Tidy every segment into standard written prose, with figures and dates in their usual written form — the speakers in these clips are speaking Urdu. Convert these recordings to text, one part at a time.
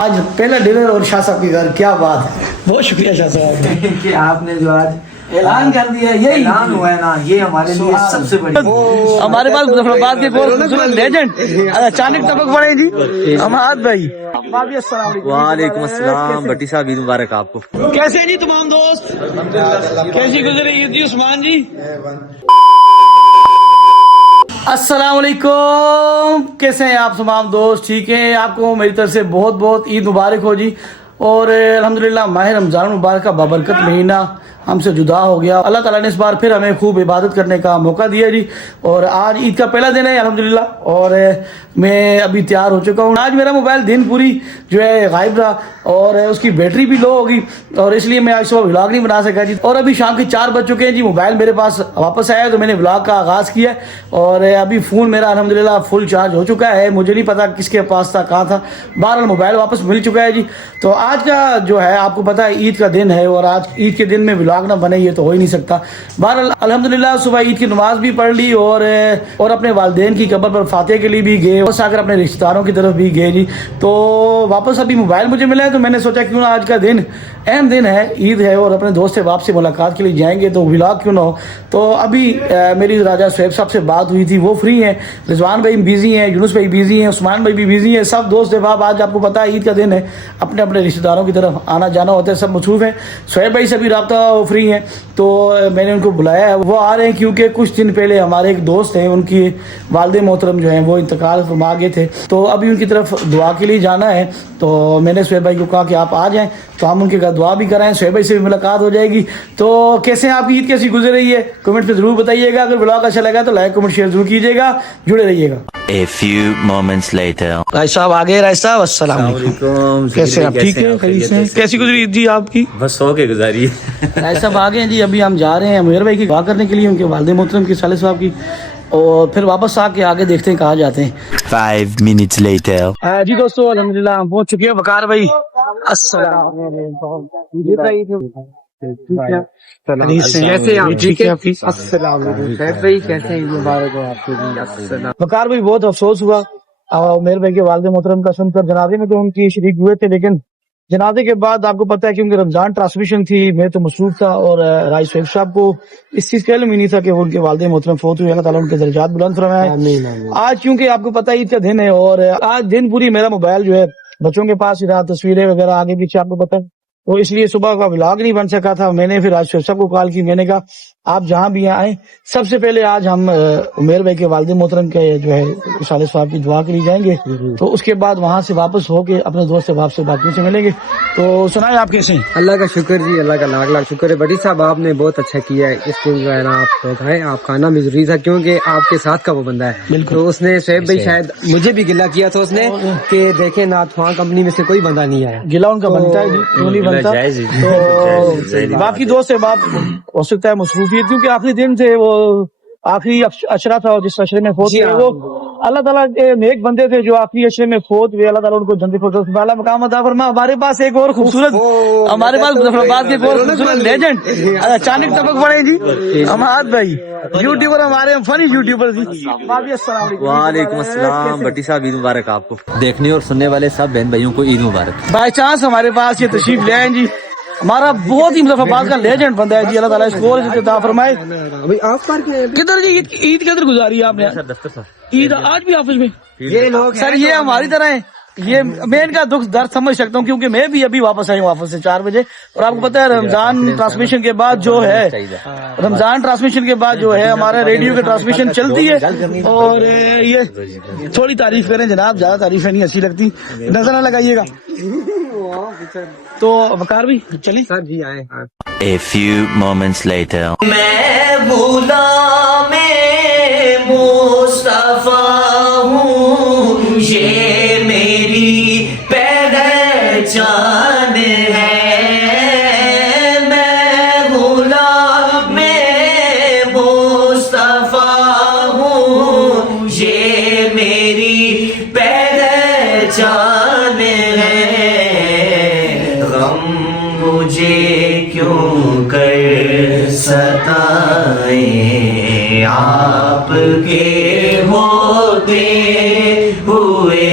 آج پہلا ڈنر اور شاہ صاحب کے گھر، کیا بات ہے، بہت شکریہ شاہ صاحب کہ آپ نے جو آج اعلان کر دیا، یہ اعلان ہوا ہے نا، یہ ہمارے لیے سب سے بڑی ہمارے پاس مظفرآباد کے خوبصورت لیجنڈ اچانک ٹپک پڑے جی اماد بھائی۔ السلام علیکم۔ وعلیکم السلام بٹی صاحب، عید مبارک آپ کو۔ کیسے ہیں جی تمام دوست، کیسی گزری عید جی عثمان جی؟ السلام علیکم، کیسے ہیں آپ تمام دوست؟ ٹھیک ہیں؟ آپ کو میری طرف سے بہت بہت عید مبارک ہو جی۔ اور الحمدللہ ماہ رمضان مبارک کا بابرکت مہینہ ہم سے جدا ہو گیا، اللہ تعالیٰ نے اس بار پھر ہمیں خوب عبادت کرنے کا موقع دیا جی۔ اور آج عید کا پہلا دن ہے الحمدللہ، اور میں ابھی تیار ہو چکا ہوں۔ آج میرا موبائل دن پوری جو ہے غائب رہا اور اس کی بیٹری بھی لو ہوگی، اور اس لیے میں آج صبح ولاگ نہیں بنا سکا جی۔ اور ابھی شام کے 4 بج چکے ہیں جی، موبائل میرے پاس واپس آیا تو میں نے ولاگ کا آغاز کیا، اور ابھی فون میرا الحمدللہ فل چارج ہو چکا ہے۔ مجھے نہیں پتا کس کے پاس تھا، کہاں تھا، بہرحال موبائل واپس مل چکا ہے جی۔ تو آج کا جو ہے آپ کو پتا ہے عید کا دن ہے، اور آج عید کے دن میں ولاگ نہ بنے یہ تو ہو ہی نہیں سکتا۔ بہرحال الحمدللہ صبح عید کی نماز بھی پڑھ لی، اور اپنے والدین کی قبر پر فاتحہ کے لیے بھی گئے، اور سا کر اپنے رشتہ داروں کی طرف بھی گئے جی۔ تو واپس ابھی موبائل مجھے ملا ہے، تو میں نے سوچا کیوں نہ آج کا دن اہم دن ہے، عید ہے، اور اپنے دوست احباب سے ملاقات کے لیے جائیں گے تو ولاگ کیوں نہ ہو۔ تو ابھی میری راجہ سہیب صاحب سے بات ہوئی تھی، وہ فری ہیں، رضوان بھائی بزی ہیں، یونس بھائی بزی ہیں، عثمان بھائی بھی بزی ہیں، سب دوست احباب آج آپ کو پتا ہے عید کا دن ہے، اپنے اپنے رشتہ داروں کی طرف آنا جانا ہوتا ہے، سب مصروف ہیں۔ سہیب بھائی سے بھی رابطہ فری ہیں، تو میں نے ان کو بلایا ہے، وہ آ رہے ہیں کیونکہ کچھ دن پہلے ہمارے ایک دوست ہیں، ان کی والد محترم جو ہیں وہ انتقال فرما گئے تھے، تو ابھی ان کی طرف دعا کے لیے جانا ہے۔ تو میں نے سہیب بھائی کو کہا کہ آپ آ جائیں تو ہم ان کے گھر دعا بھی کرائیں، سہیب بھائی سے بھی ملاقات ہو جائے گی۔ تو کیسے ہیں آپ کی عید، کیسی گزر رہی ہے، کمنٹ پہ ضرور بتائیے گا۔ اگر بلاگ اچھا لگا تو لائک کمنٹ شیئر ضرور کیجیے گا، جڑے رہیے گا۔ A few moments later۔ رائے صاحب آگے، رائے صاحب السلام علیکم، کیسے آپ؟ ٹھیک ہے، خیریت سے؟ کیسی گزری عید جی آپ کی؟ بس سو کے گزاری۔ رائے صاحب آگے ہیں جی، ابھی ہم جا رہے ہیں میر بھائی کی دعا کرنے کے لیے، ان کے والد محترم کی، صالح صاحب کی، اور پھر واپس آ کے آگے دیکھتے ہیں کہاں جاتے ہیں۔ 5 minutes later۔ جی دوستو الحمدللہ ہم پہنچ چکے ہیں۔ وقار بھائی السلام علیکم، کیسے آپ؟ ٹھیک ہے، السلام علیکم خیر بھائی، کیسے ہیں؟ مبارک ہو آپ کو جی۔ وقار بھائی بہت افسوس ہوا میر بھائی کے والد محترم کا سن کر، جنازے میں تو ان کی شریک ہوئے تھے، لیکن جنازے کے بعد آپ کو پتا ہے کیونکہ رمضان ٹرانسمیشن تھی، میں تو مصروف تھا، اور راج سہیب صاحب کو اس چیز کا علم ہی نہیں تھا کہ وہ ان کے والد محترم فوت ہوئے، اللہ تعالیٰ ان کے درجات بلند فرمائے۔ آج کیونکہ آپ کو پتا عید کا دن ہے، اور آج دن پوری میرا موبائل جو ہے بچوں کے پاس ہی رہا، تصویریں وغیرہ آگے پیچھے آپ کو پتا ہے، تو اس لیے صبح کا ولاگ نہیں بن سکا تھا۔ میں نے پھر راج سہیب صاحب کو کال کی، میں نے کہا آپ جہاں بھی آئیں، سب سے پہلے آج ہم عمیر بھائی کے والد محترم کے جو ہے صالح صاحب کی دعا کے لیے جائیں گے، تو اس کے بعد وہاں سے واپس ہو کے اپنے دوست احباب سے باقیوں سے ملیں گے۔ تو سنائیں آپ کیسے ہیں؟ اللہ کا شکر جی، اللہ کا لاکھ لاکھ شکر ہے بڑی صاحب، آپ نے بہت اچھا کیا ہے۔ اس دن جو ہے نا آپ لوگ ہیں، آپ کھانا بھی ضروری تھا کیونکہ آپ کے ساتھ کا وہ بندہ ہے، بالکل۔ تو اس نے سہیب بھائی شاید مجھے بھی گلہ کیا تھا اس نے کہ دیکھیں نات خواہاں کمپنی میں سے کوئی بندہ نہیں آیا، گلا ان کا بنتا ہے جی، کیوں نہیں بنتا؟ تو باقی دوست احباب ہو سکتا ہے مصروفیت، کیونکہ آخری دن تھے، وہ آخری اشرا تھا، جس اشرے میں فوت ہوئے، وہ اللہ تعالیٰ کے نیک بندے تھے جو آخری اشرے میں فوت ہوئے، اللہ تعالیٰ ان کو جنتی فردوس میں اعلیٰ مقام عطا فرما۔ ہمارے پاس ایک اور خوبصورت، ہمارے پاس مظفرآباد کے ایک اور خوبصورت لیجنڈ اچانک ٹپک پڑے جی اماد بھائی، یوٹیوبر ہمارے فنی یوٹیوبر جی۔ السلام علیکم۔ وعلیکم السلام بٹی صاحب، عید مبارک آپ کو۔ دیکھنے اور سننے والے سب بہن بھائیوں کو عید مبارک۔ بائی چانس ہمارے پاس یہ تشریف لے آئیں جی، ہمارا بہت ہی مظفرآباد کا لیجنڈ بندہ ہے جی، اللہ تعالیٰ اس کو اور عطا فرمائے۔ کدھر جی عید کدھر گزاری ہے آپ نے؟ عید آج بھی آفس میں؟ یہ لوگ سر یہ ہماری طرح ہے، یہ میں ان کا دکھ درد سمجھ سکتا ہوں، کیونکہ میں بھی ابھی واپس آئی ہوں آفس سے 4 بجے، اور آپ کو پتا ہے رمضان ٹرانسمیشن کے بعد جو ہے، رمضان ٹرانسمیشن کے بعد جو ہے ہمارا ریڈیو کی ٹرانسمیشن چلتی ہے، اور یہ تھوڑی تعریف کریں جناب، زیادہ تعریفیں نہیں اچھی لگتی، نظر نہ لگائیے گا۔ تو وقار بھی چلیں سر جی آئے۔ A few moments later۔ میں غلام مصطفیٰ ہوں، یہ میری پہچان ہے، میں غلام مصطفیٰ ہوں، یہ میری پہچان ہے، غم مجھے کیوں کر ستائیں آپ کے ہوتے ہوئے۔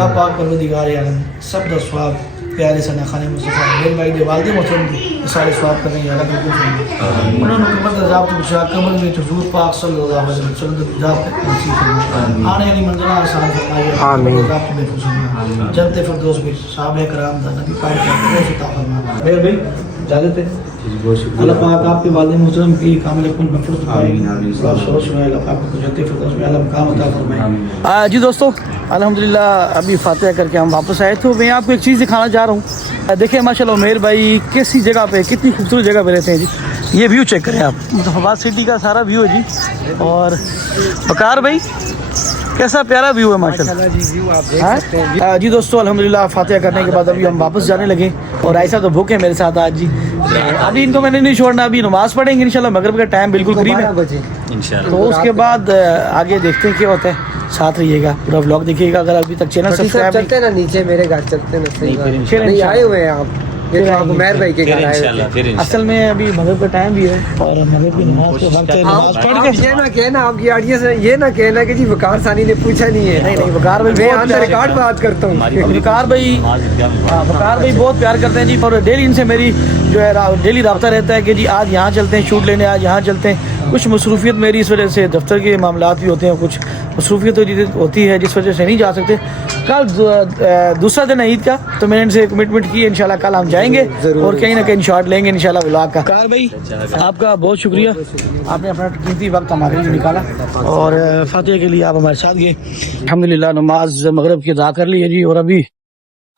یا پاک پروردگار عالم سب دا ثواب پیارے سنا خانے مصطفیٰ میرے بھائی دے والد محترم کی سارے ثواب کرنے یا اللہ بالکل فرمائے انہوں نے حکومت عذاب تو بچا قبر میں حضور پاک صلی اللہ علیہ وسلم عذاب نصیب فرمائے آنے والی منزلہ آسان فرمائے آمین عذاب تو محفوظ فرمائے جنت فردوس میں صحابہ کرام دا نبی پاک کا بہت عطا فرمائے میرے بھائی اجازت ہے اللہ پاک آپ کے والد محترم کی کامل کل مغفرت فرمائے اور سوچ میں اللہ پاک کو جنت فردوس میں اللہ مقام عطا فرمائے جی دوستو الحمدللہ ابھی فاتحہ کر کے ہم واپس آئے تو میں آپ کو ایک چیز دکھانا چاہ رہا ہوں دیکھیں ماشاءاللہ عمیر بھائی کیسی جگہ پہ کتنی خوبصورت جگہ پہ رہتے ہیں جی یہ ویو چیک کریں آپ مظفرآباد سٹی کا سارا ویو ہے جی اور بکار بھائی کیسا پیارا ویو ہے ماشاءاللہ جی دوستو الحمدللہ فاتحہ کرنے کے بعد ابھی ہم واپس جانے لگے اور ایسا تو بھوکے میرے ساتھ آج جی ابھی ان کو میں نے نہیں چھوڑنا ابھی نماز پڑھیں گے انشاءاللہ مغرب کا ٹائم بالکل قریب ہے تو اس کے بعد آگے دیکھتے ہیں کیا ہوتا ہے ساتھ رہیے گا پورا ولاگ دیکھیے گا اگر ابھی تک چینل سبسکرائب چلتے ہیں نا نیچے میرے گھر چلتے ہیں نہیں آئے ہوئے ہیں آپ یہ تو آپ عمیر بھائی کے گھر آئے ہوئے ہیں اصل میں ابھی مغرب کا ٹائم بھی ہے اور مغرب کی نماز کے وقت ہے نماز پڑھ کے یہ نہ کہنا آپ کی آڈینس ہے یہ نہ کہنا کہ جی وقار ثانی نے پوچھا نہیں ہے نہیں وقار بھائی میں بہت آن دا ریکارڈ بات کرتا ہوں وقار بھائی بہت پیار کرتے ہیں جی اور ڈیلی ان سے میری جو ہے ڈیلی رابطہ رہتا ہے کہ جی آج یہاں چلتے ہیں شوٹ لینے آج یہاں چلتے ہیں کچھ مصروفیت میری اس وجہ سے دفتر کے معاملات بھی ہوتے ہیں کچھ مصروفیت ہوتی ہے جس وجہ سے نہیں جا سکتے کل دوسرا دن ہے عید کا تو میں نے ان سے کمٹمنٹ کی انشاءاللہ کل ہم جائیں گے اور کہیں نہ کہیں شارٹ لیں گے انشاءاللہ ولاگ کا کار بھائی آپ کا بہت شکریہ آپ نے اپنا قیمتی وقت ہمارے لیے نکالا اور فاتحہ کے لیے آپ ہمارے ساتھ گئے الحمدللہ نماز مغرب کی ادا کر لی ہے جی اور ابھی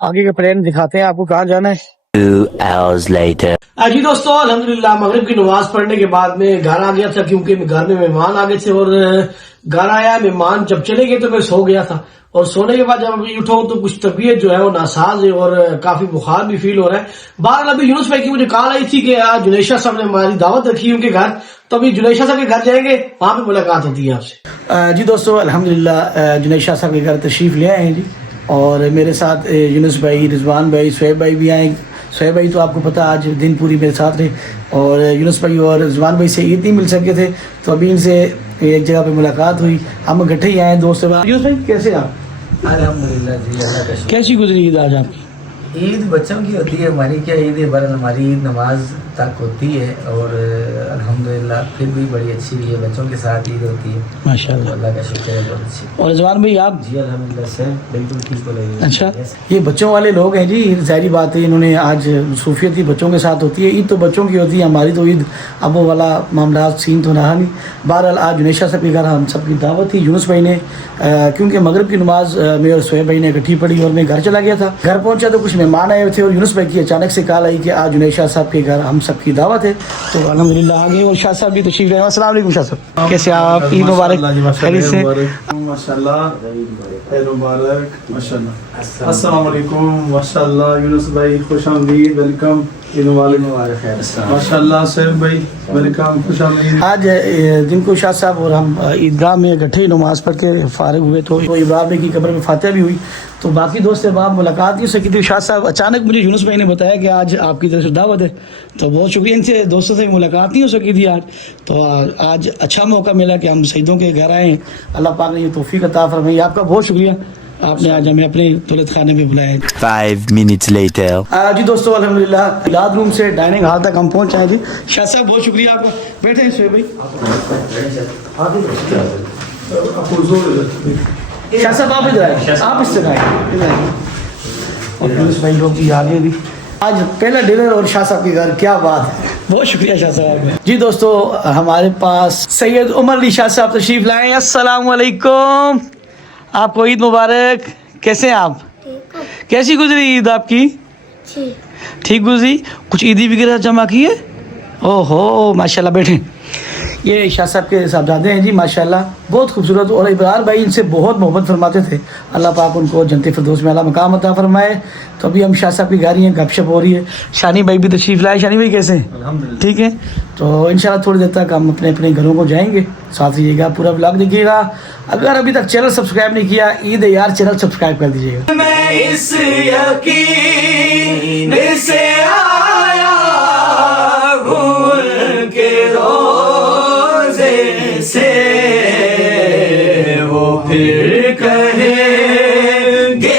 آگے کا پلان دکھاتے ہیں آپ کو کہاں جانا ہے 2 hours later. جی دوستو الحمدللہ مغرب کی نماز پڑھنے کے بعد میں گھر آ گیا تھا کیونکہ گھر میں مہمان آ گئے تھے اور گھر آیا مہمان جب چلے گئے تو میں سو گیا تھا اور سونے کے بعد جب ابھی اٹھا تو کچھ طبیعت جو ہے وہ ناساز ہے اور کافی بخار بھی فیل ہو رہا ہے بہرحال ابھی یونس بھائی کی مجھے کال آئی تھی کہ آج جنیشا صاحب نے ہماری دعوت رکھی ہے ان کے گھر تو ابھی جنیشا صاحب کے گھر جائیں گے وہاں پہ ملاقات ہوتی ہے آپ سے جی دوستو الحمدللہ جنیشا صاحب کے گھر تشریف لے آئے ہیں جی اور میرے ساتھ یونس بھائی رضوان بھائی سہیب بھائی بھی آئے سہیب بھائی تو آپ کو پتہ آج دن پوری میرے ساتھ رہے اور یونس بھائی اور رضوان بھائی سے عید نہیں مل سکے تھے تو ابھی ان سے ایک جگہ پہ ملاقات ہوئی ہم اکٹھے ہی آئے دوست سے یونس بھائی کیسے آپ الحمدللہ جی اللہ کا شکر کیسی گزری عید آج آپ کی عید بچوں کی ہوتی ہے ہماری کیا عید ہے بہرحال ہماری عید نماز تک ہوتی ہے اور الحمدللہ پھر بھی بڑی اچھی بھی ہے بچوں کے ساتھ عید ہوتی ہے ماشاء اللہ اللہ کا شکر ہے بہت اچھی اور رضوان بھائی آپ جی الحمدللہ سے بالکل ٹھیک ہو رہی ہے اچھا یہ بچوں والے لوگ ہیں جی ظاہری بات ہے انہوں نے آج مصروفیت ہی بچوں کے ساتھ ہوتی ہے عید تو بچوں کی ہوتی ہے ہماری تو عید اب وہ والا معاملات سین تو رہا نہیں بہرحال آج جنیشا صاحب کے گھر ہم سب کی دعوت تھی یونس بھائی نے کیونکہ مغرب کی نماز میں اور سہیب بھائی نے اکٹھی پڑھی اور میں گھر چلا گیا تھا گھر پہنچا تو کچھ مہمان آئے تھے اور یونس بھائی کی اچانک سے کال آئی کہ آج جنیشا صاحب کے گھر ہم سب کی دعوت ہے تو الحمدللہ آگے اور شاہ صاحب بھی تشریف لائے السلام علیکم شاہ صاحب کیسے آپ عید مبارک خیریت سے ماشاءاللہ خیر مبارک ماشاءاللہ السلام علیکم ماشاءاللہ یونس بھائی خوش آمدید ویلکم عید مبارک ماشاءاللہ سہیب بھائی ویلکم خوش آمدید آج دن کو شاہ صاحب اور ہم عیدگاہ میں اکٹھے نماز پڑھ کے فارغ ہوئے تو ابراہیم بھائی کی قبر میں فاتحہ بھی ہوئی تو باقی دوست احباب ملاقات نہیں ہو سکی تھی شاہ صاحب اچانک مجھے یونس بھائی نے بتایا کہ آج آپ کی طرف سے دعوت ہے تو بہت شکریہ ان سے دوستوں سے ملاقات نہیں ہو سکی تھی آج تو آج اچھا موقع ملا کہ ہم سیدوں کے گھر آئے ہیں اللہ پاک نے یہ توفیق عطا فرمائی آپ کا بہت شکریہ آپ نے آج ہمیں اپنے دولت خانے میں بلایا 5 minutes later. جی دوستو الحمدللہ میلاد روم سے ڈائننگ ہال تک ہم پہنچ آئے جی شاہ صاحب بہت شکریہ آپ کا بیٹھے ہیں سہیب بھائی شاہ صاحب آپ ادھر آئے آپ اس سے آئے اور یونس بھائی لوگ بھی آگے بھی آج پہلا ڈنر اور شاہ صاحب کے گھر کیا بات ہے بہت شکریہ شاہ صاحب جی دوستو ہمارے پاس سید عمر علی شاہ صاحب تشریف لائے ہیں السلام علیکم آپ کو عید مبارک کیسے ہیں آپ کیسی گزری عید آپ کی ٹھیک گزری کچھ عیدی وغیرہ جمع کی ہے او ہو ماشاء اللہ بیٹھیں یہ شاہ صاحب کے صاحبزادے ہیں جی ماشاءاللہ بہت خوبصورت اور ابرار بھائی ان سے بہت محبت فرماتے تھے اللہ پاک ان کو جنت فردوس میں اعلیٰ مقام عطا فرمائے تو ابھی ہم شاہ صاحب کی گھر ہی ہیں گپ شپ ہو رہی ہے شانی بھائی بھی تشریف لائے شانی بھائی کیسے ہیں ٹھیک ہے تو انشاءاللہ تھوڑی دیر تک ہم اپنے اپنے گھروں کو جائیں گے ساتھ رہیے گا پورا ولاگ دیکھیے گا اگر ابھی تک چینل سبسکرائب نہیں کیا عید ہے یار چینل سبسکرائب کر دیجیے گا میں اس یقین سے آیا ہوں کہ روزے سے وہ پھر کہیں گے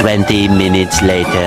20 minutes later.